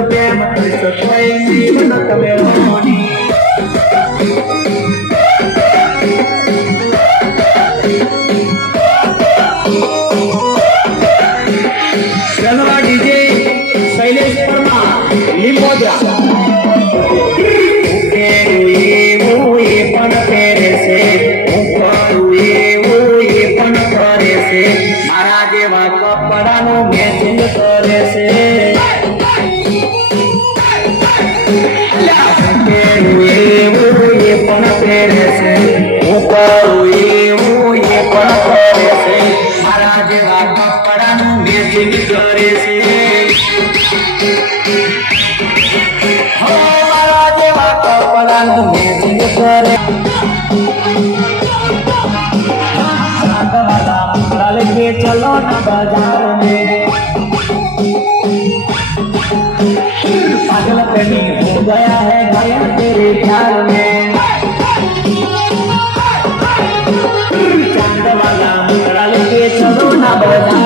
प्रेम सतोय जीवन कमेळोनी गणवा डीजे शैलेश वर्मा लिंबोजा पण तेरे से पण करे से मारा जेवा कपडाનું મેચિંગ કરે છે પણ તેરે છે હું કરું એવું એ પણ કરે છે મારા જેવા કપડાનું મેચિંગ કરે છે મારા જેવા કપડાનું મેચિંગ કરે के चलो ना बाजार में पागल कहीं हो गया है घायल तेरे प्यार में चांद वाला मुकड़ा लेके चलो ना बाजार